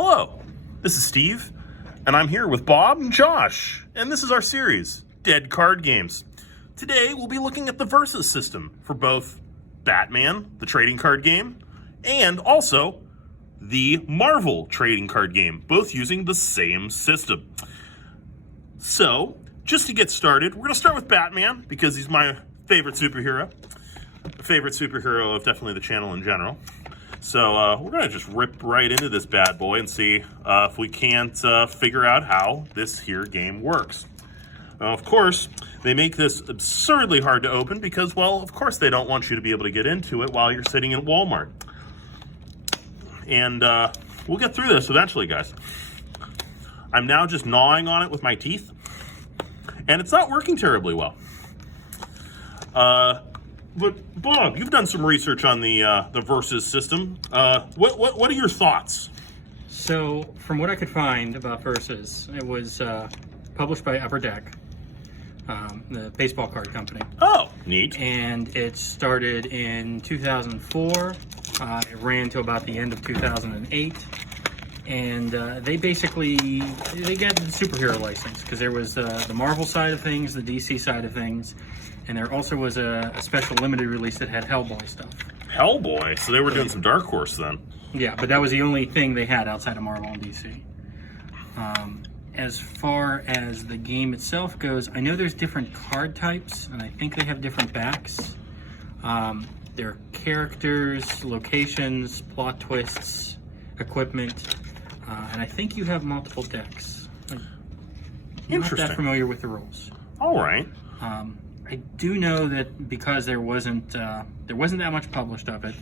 Hello, this is Steve, and I'm here with Bob and Josh, and this is our series, Dead Card Games. Today, we'll be looking at the Versus system for both Batman, the trading card game, and also the Marvel trading card game, both using the same system. So, just to get started, we're going to start with Batman, because he's my favorite superhero. Favorite superhero of definitely the channel in general. So we're going to just rip right into this bad boy and see if we can't figure out how this here game works. Of course, they make this absurdly hard to open because, well, of course they don't want you to be able to get into it while you're sitting in Walmart. And we'll get through this eventually, guys. I'm now just gnawing on it with my teeth, and it's not working terribly well. But Bob, you've done some research on the Versus system. What are your thoughts? So, from what I could find about Versus, it was published by Upper Deck, the baseball card company. Oh, neat. And it started in 2004. It ran to about the end of 2008. And they got the superhero license because there was the Marvel side of things, the DC side of things, and there also was a special limited release that had Hellboy stuff. Hellboy? So they were doing some Dark Horse then. Yeah, but that was the only thing they had outside of Marvel and DC. As far as the game itself goes, I know there's different card types, and I think they have different backs. There are characters, locations, plot twists, equipment, and I think you have multiple decks. I'm not that familiar with the rules. All right. I do know that because there wasn't that much published of it,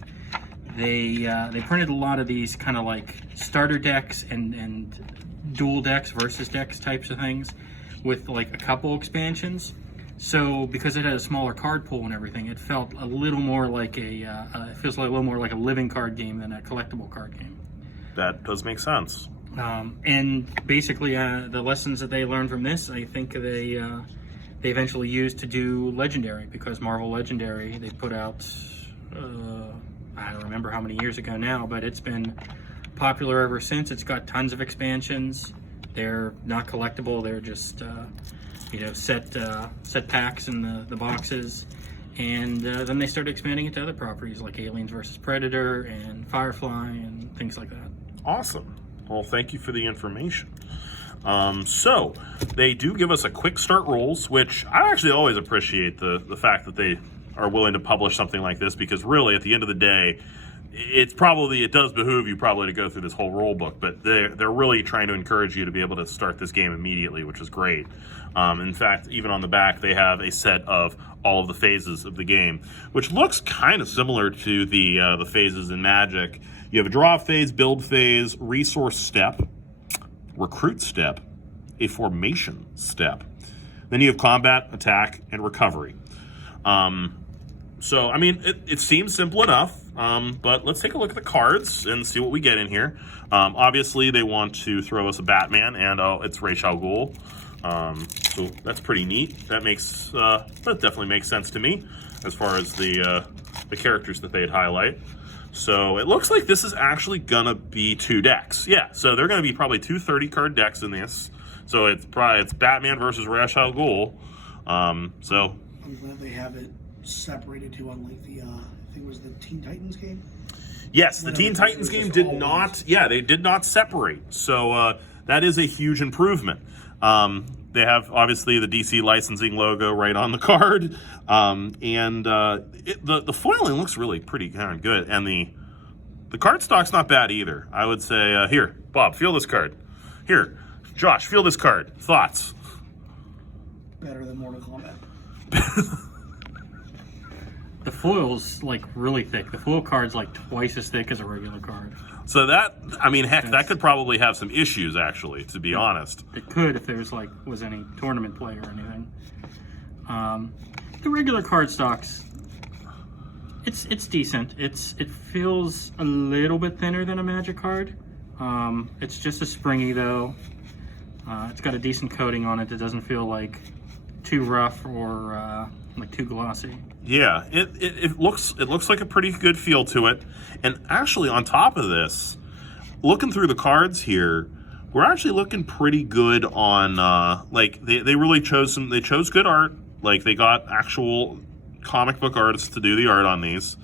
they printed a lot of these kind of like starter decks and dual decks, versus decks types of things, with like a couple expansions. So because it had a smaller card pool and everything, it felt a little more like it feels like a little more like a living card game than a collectible card game. That does make sense. And basically, the lessons that they learned from this, I think they eventually used to do Legendary, because Marvel Legendary, they put out, I don't remember how many years ago now, but it's been popular ever since. It's got tons of expansions. They're not collectible. They're just, set packs in the boxes. And then they started expanding it to other properties like Aliens vs. Predator and Firefly and things like that. Awesome. Well, thank you for the information. So, they do give us a quick start rules, which I actually always appreciate the fact that they are willing to publish something like this, because really, at the end of the day, it does behoove you probably to go through this whole rule book, but they're really trying to encourage you to be able to start this game immediately, which is great. In fact, even on the back, they have a set of all of the phases of the game, which looks kind of similar to the phases in Magic. You have a draw phase, build phase, resource step, recruit step, a formation step. Then you have combat, attack, and recovery. So, I mean, it seems simple enough, but let's take a look at the cards and see what we get in here. Obviously, they want to throw us a Batman, and it's Ra's al Ghul. So that's pretty neat. That definitely makes sense to me as far as the characters that they'd highlight. So it looks like this is actually gonna be 2 decks. Yeah, so they're gonna be probably 2 30-card decks in this. So it's Batman versus Ra's al Ghul. So I'm glad they have it separated too, unlike the I think it was the Teen Titans game. Yes, the Teen Titans game did not. Yeah, they did not separate. So that is a huge improvement. They have obviously the DC licensing logo right on the card, and the foiling looks really pretty darn good, and the card stock's not bad either. I would say here, Bob, feel this card. Here, Josh, feel this card. Thoughts? Better than Mortal Kombat. The foil's like really thick. The foil card's like twice as thick as a regular card. So that could probably have some issues, actually, to be honest. It could if there was any tournament play or anything. The regular card stocks, it's decent. It feels a little bit thinner than a Magic card. It's just as springy though. It's got a decent coating on it that doesn't feel like too rough or like too glossy. Yeah, it looks like a pretty good feel to it. And actually, on top of this, looking through the cards here, we're actually looking pretty good on, like, they really chose they chose good art. Like, they got actual comic book artists to do the art on these.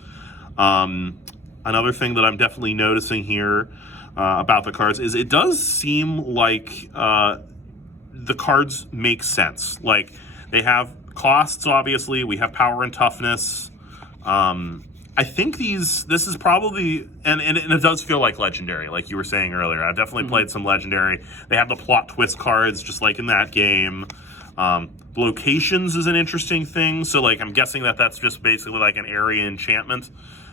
Another thing that I'm definitely noticing here about the cards is it does seem like the cards make sense. Like, they have costs, obviously. We have power and toughness. I think this is probably, and it does feel like Legendary, like you were saying earlier. I've definitely played some Legendary. They have the plot twist cards, just like in that game. Locations is an interesting thing. So, like, I'm guessing that's just basically like an area enchantment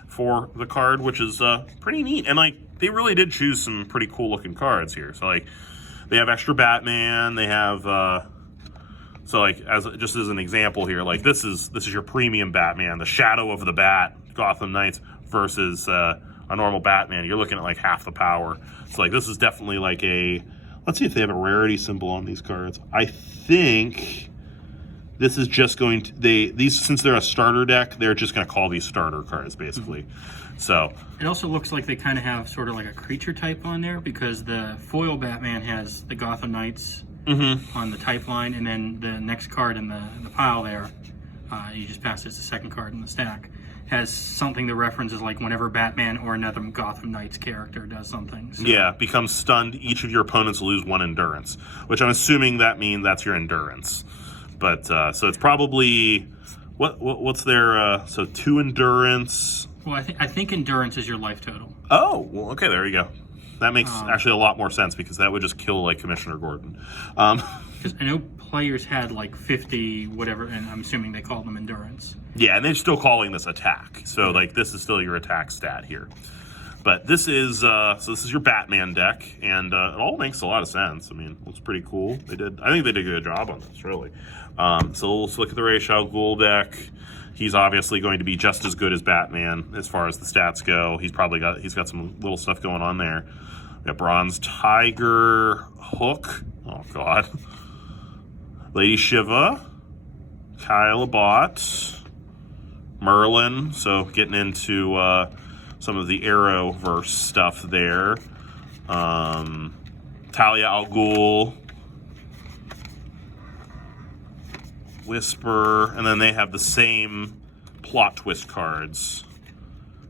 for the card, which is pretty neat. And, like, they really did choose some pretty cool looking cards here. So, like, they have extra Batman. They have, so, like, just as an example here, like, this is your premium Batman, the Shadow of the Bat, Gotham Knights, versus a normal Batman. You're looking at like half the power. So, like, this is definitely like let's see if they have a rarity symbol on these cards. I think this is just going to, these, since they're a starter deck, they're just going to call these starter cards, basically. So it also looks like they kind of have sort of like a creature type on there, because the foil Batman has the Gotham Knights on the type line, and then the next card in the pile there, you just passed it as the second card in the stack, has something that references like whenever Batman or another Gotham Knights character does something. So. Yeah, becomes stunned, each of your opponents lose 1 endurance, which I'm assuming that means that's your endurance. But so it's probably what's their so 2 endurance. Well, I think endurance is your life total. Oh, well, okay, there you go. That makes actually a lot more sense, because that would just kill like Commissioner Gordon. Because I know players had like 50 whatever, and I'm assuming they called them endurance. Yeah, and they're still calling this attack. So, like, this is still your attack stat here. But this is this is your Batman deck, and it all makes a lot of sense. I mean, it looks pretty cool. I think they did a good job on this, really. So let's look at the Ra's al Ghul deck. He's obviously going to be just as good as Batman as far as the stats go. He's got some little stuff going on there. We got Bronze Tiger, Hook. Oh God. Lady Shiva, Kyle Abbott, Merlin. So getting into some of the Arrowverse stuff there. Talia al Ghul, Whisper, and then they have the same plot twist cards,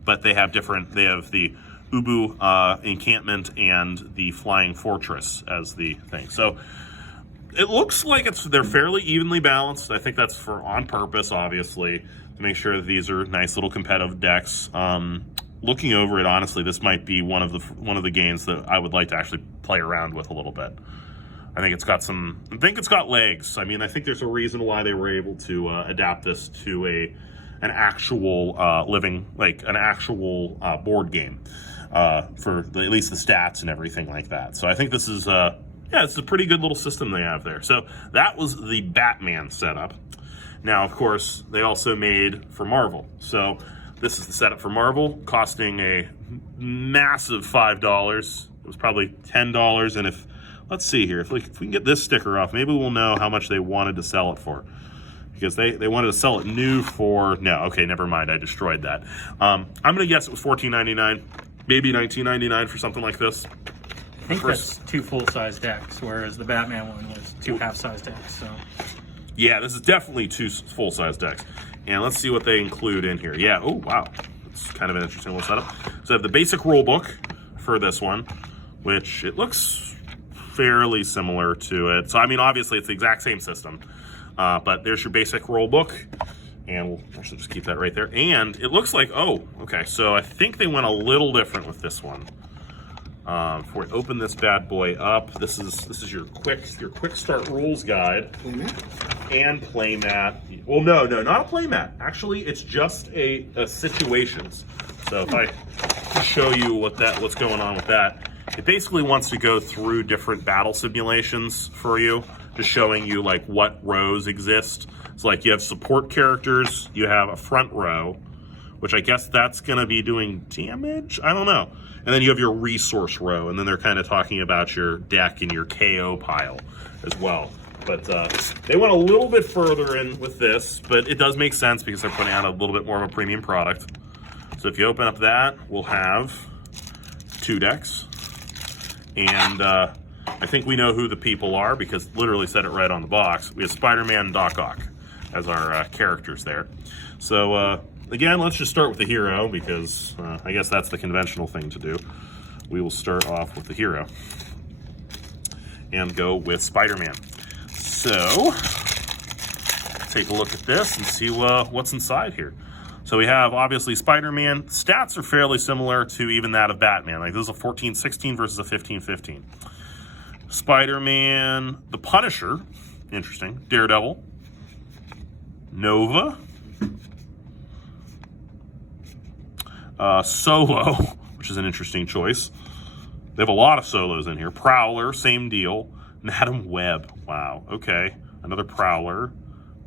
but they have different. They have the Ubu encampment and the Flying Fortress as the thing. So it looks like they're fairly evenly balanced. I think that's on purpose, obviously, to make sure that these are nice little competitive decks. Looking over it, honestly, this might be one of the games that I would like to actually play around with a little bit. I think it's got legs. I mean, I think there's a reason why they were able to adapt this to an actual board game for at least the stats and everything like that. So I think this is it's a pretty good little system they have there. So that was the Batman setup. Now, of course, they also made for Marvel. So this is the setup for Marvel, costing a massive $5. It was probably $10, and let's see here, if we can get this sticker off, maybe we'll know how much they wanted to sell it for. Because they wanted to sell it new for, no, okay, never mind, I destroyed that. I'm going to guess it was $14.99, maybe $19.99 for something like this. I think that's 2 full-size decks, whereas the Batman one was 2 half-size decks. So yeah, this is definitely 2 full-size decks. And let's see what they include in here. Yeah, oh, wow. It's kind of an interesting little setup. So I have the basic rule book for this one, which it looks fairly similar to it. So, I mean, obviously, it's the exact same system. But there's your basic rule book. And we'll actually just keep that right there. And it looks like, oh, okay. So I think they went a little different with this one. Before we open this bad boy up, this is your quick start rules guide. Playmat? And playmat. Well, no, not a playmat. Actually, it's just a situations. So if I show you what's going on with that, it basically wants to go through different battle simulations for you, just showing you like what rows exist. So like you have support characters, you have a front row, which I guess that's going to be doing damage. I don't know. And then you have your resource row, and then they're kind of talking about your deck and your KO pile as well. But they went a little bit further in with this, but it does make sense because they're putting out a little bit more of a premium product. So if you open up that, we'll have 2 decks. And I think we know who the people are because it literally said it right on the box. We have Spider-Man and Doc Ock as our characters there. So again, let's just start with the hero because I guess that's the conventional thing to do. We will start off with the hero and go with Spider-Man. So take a look at this and see what's inside here. So we have, obviously, Spider-Man. Stats are fairly similar to even that of Batman. Like, this is a 14-16 versus a 15-15. Spider-Man, the Punisher, interesting. Daredevil, Nova, Solo, which is an interesting choice. They have a lot of solos in here. Prowler, same deal. Madam Web, wow, okay. Another Prowler.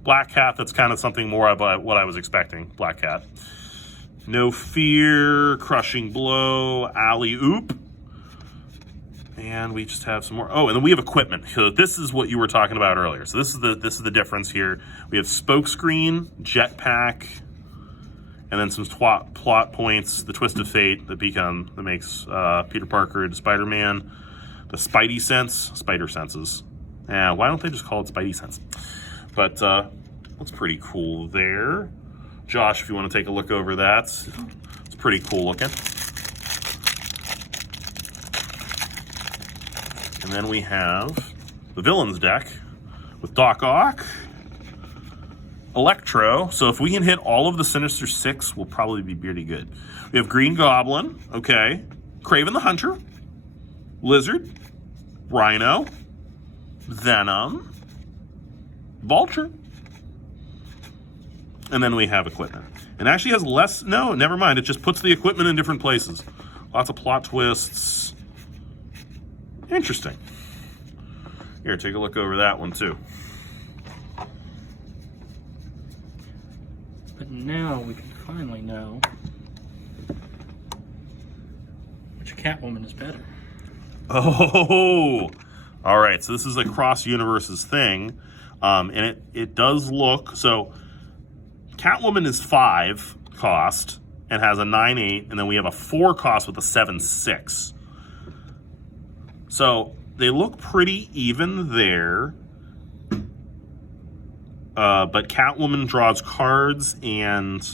Black Cat, that's kind of something more about what I was expecting. Black Cat. No Fear, Crushing Blow, Alley Oop. And we just have some more. Oh, and then we have equipment. So this is what you were talking about earlier. So this is the difference here. We have Spokescreen, Jetpack, and then some plot points. The Twist of Fate that makes Peter Parker into Spider-Man. The Spidey Sense, Spider Senses. Why don't they just call it Spidey Sense? But that's pretty cool there. Josh, if you want to take a look over that, it's pretty cool looking. And then we have the Villains deck with Doc Ock, Electro. So if we can hit all of the Sinister Six, we'll probably be pretty good. We have Green Goblin, okay. Kraven the Hunter, Lizard, Rhino, Venom, Vulture. And then we have equipment. And actually has less, no, never mind. It just puts the equipment in different places. Lots of plot twists. Interesting. Here, take a look over that one too. But now we can finally know which Catwoman is better. Oh, all right. So this is a cross universes thing. And it does look, so Catwoman is 5 cost and has a 9/8, and then we have a 4 cost with a 7/6. So they look pretty even there. But Catwoman draws cards and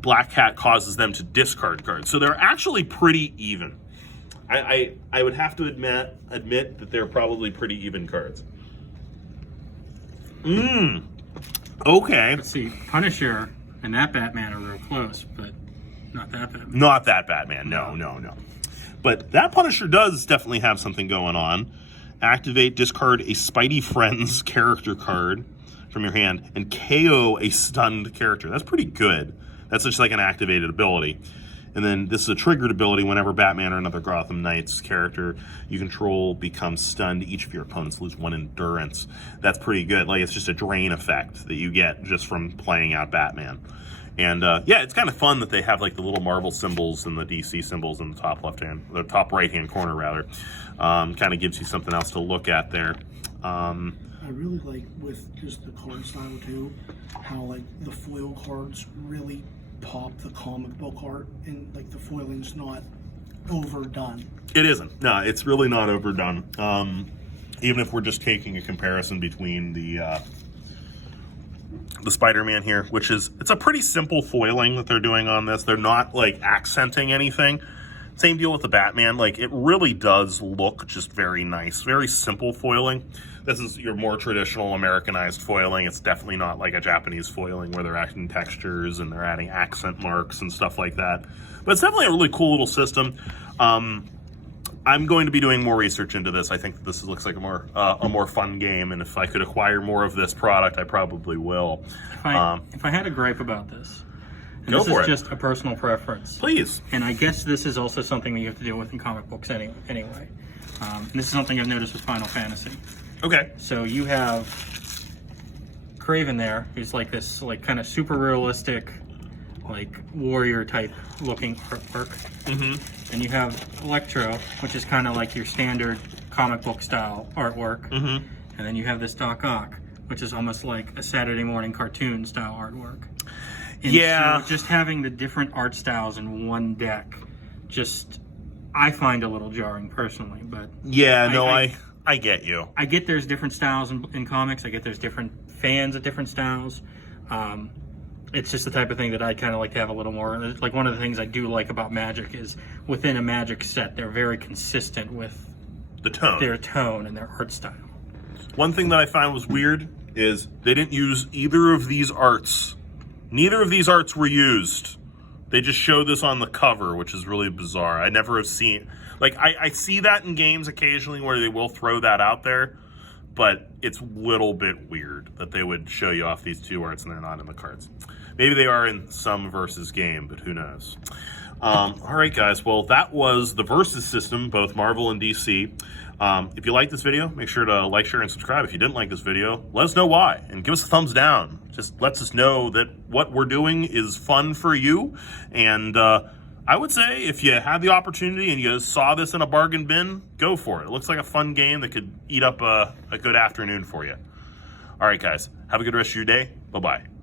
Black Cat causes them to discard cards. So they're actually pretty even. I would have to admit that they're probably pretty even cards. Okay. Let's see, Punisher and that Batman are real close, but not that Batman. Not that Batman. No. But that Punisher does definitely have something going on. Activate, discard a Spidey Friends character card from your hand, and KO a stunned character. That's pretty good. That's just like an activated ability. And then this is a triggered ability. Whenever Batman or another Gotham Knights character you control becomes stunned, each of your opponents lose 1 endurance. That's pretty good. Like, it's just a drain effect that you get just from playing out Batman. And yeah, it's kind of fun that they have like the little Marvel symbols and the DC symbols in the top the top right-hand corner rather. Kind of gives you something else to look at there. I really like with just the card style too, how like the foil cards really pop the comic book art, and like the foiling's not overdone. It isn't. No, it's really not overdone. Even if we're just taking a comparison between the Spider-Man here, which is, it's a pretty simple foiling that they're doing on this. They're not like accenting anything. Same deal with the Batman. Like, it really does look just very nice. Very simple foiling. This is your more traditional Americanized foiling. It's definitely not like a Japanese foiling where they're adding textures and they're adding accent marks and stuff like that. But it's definitely a really cool little system. I'm going to be doing more research into this. I think that this looks like a more fun game, and if I could acquire more of this product, I probably will. If I had a gripe about this, and go this for is it. just a personal preference. Please. And I guess this is also something that you have to deal with in comic books anyway. And this is something I've noticed with Final Fantasy. Okay. So you have Kraven there, who's like this like kind of super realistic, like warrior type looking artwork. Mm-hmm. And you have Electro, which is kind of like your standard comic book style artwork. Mm-hmm. And then you have this Doc Ock, which is almost like a Saturday morning cartoon style artwork. And Yeah. so just having the different art styles in one deck, I find a little jarring personally. But Yeah, no, I get you. I get there's different styles in comics. I get there's different fans of different styles. It's just the type of thing that I kind of like to have a little more. Like one of the things I do like about Magic is within a Magic set, they're very consistent with The tone. their tone and their art style. One thing that I found was weird is they didn't use either of these arts. Neither of these arts were used. They just showed this on the cover, which is really bizarre. I never have seen... Like, I see that in games occasionally where they will throw that out there, but it's a little bit weird that they would show you off these two arts and they're not in the cards. Maybe they are in some Versus game, but who knows. All right, guys. Well, that was the Versus system, both Marvel and DC. If you like this video, make sure to like, share, and subscribe. If you didn't like this video, let us know why, and give us a thumbs down. Just lets us know that what we're doing is fun for you. And I would say if you had the opportunity and you saw this in a bargain bin, go for it. It looks like a fun game that could eat up a good afternoon for you. All right, guys. Have a good rest of your day. Bye-bye.